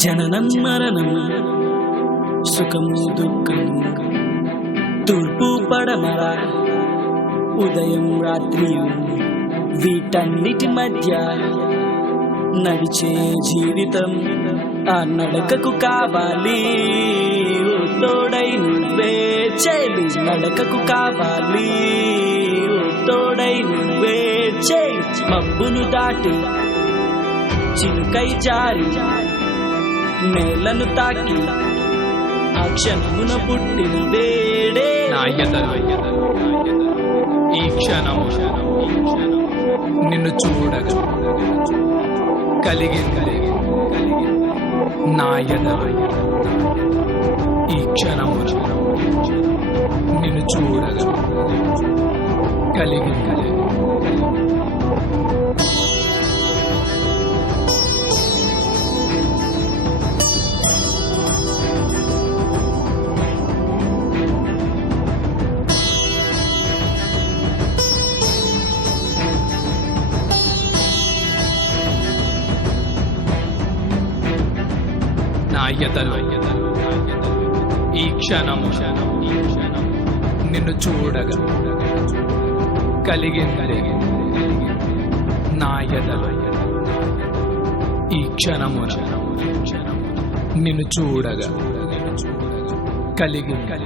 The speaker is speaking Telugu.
జననం మరణం సుఖము దుఃఖము తూర్పు పడమర ఉదయం రాత్రి వీటన్నిటి మధ్య నడిచే జీవితం ఆ నడకకు కావాలి ఓ తోడై నువ్వే చెలి నడకకు కావాలి ఓ తోడై నువ్వే చెలి మబ్బును దాటి చిలుకై జారి నేలను తాకి ఆ క్షణమున పుట్టిన వేడే ఈ క్షణము నిన్ను చూడగా కలిగింది నా ఎదలో ఈ క్షణము నిన్ను చూడగా కలిగింది నా ఎదలో ఈ క్షణము నిన్ను చూడగా కలిగింది నా ఎదలో ఈ క్షణము నిన్ను చూడగా కలిగింది